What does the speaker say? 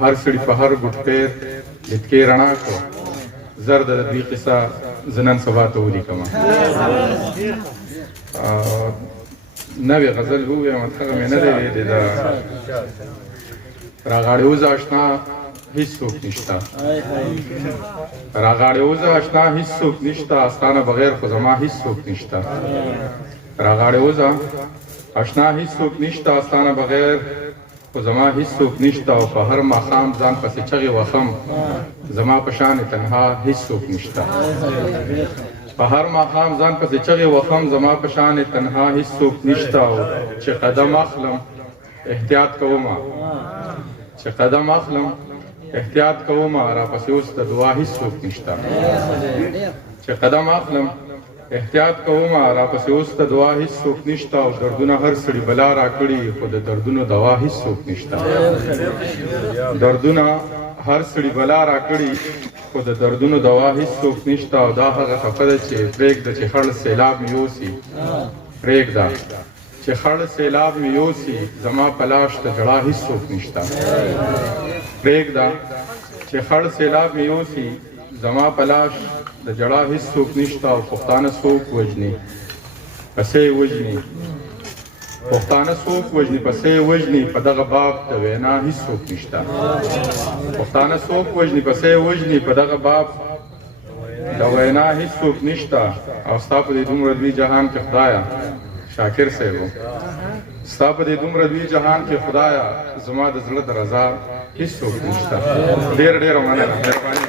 هر سړي په هر ګوټ پیر لتکې رڼا کړو زر د دوی قصه زه نن سبا ته ولیکمه نوې غزل ووایم هغه مې نه دی ویلی د راغاړې وزه اشنا هیڅوک نشته راغاړې وزه اشنا هیڅوک نشته ستا نه بغیر خو زما هیڅوک نشته راغاړې وزه اشنا هیڅوک نشته ستا نه بغیر خو زما هیڅوک نشته او په هر ماښام ځان پسې چغې وهم زما په شان تنها هیڅوک نشته په هر ماښام ځان پسې چغې وهم زما په شان تنها هیڅوک نشته او چې قدم اخلم احتیاط کومه چې قدم اخلم احتیاط کومه راپسې اوس د دعا هیڅوک نشته چې قدم اخلم احتیاط کومه راپسې اوس د دعا هیڅوک نشته او دردونه هر سړي بلا راکړي خو د دردونو دوا هیڅوک نشته دردونه هر سړي بلا راکړي خو د دردونو دوا هیڅوک نشته او دا هغه خفه ده چې پرېږده چې خړ سیلاب مې یوسي پرېږده چې خړ سیلاب مې یوسي زما په لاش د ژړا هیڅوک نشته پرېږده چې خړ سیلاب مې یوسي زما په لاش د ژړا هیڅوک نشته او پښتانه څوک وژني پسې وژني پښتانه څوک وژني پسې وژني په دغه باب د وینا هیڅوک نشته پښتانه څوک وژني پسې وژني په دغه باب د وینا هیڅوک نشته او ستا په دې دومره لوی جهان کې خدایه شاکر صاحب ستا په دې دومره لوی جهان کې خدایه زما د زړه د رضا هیڅوک نشته ډېره ډېره مننه مهرباني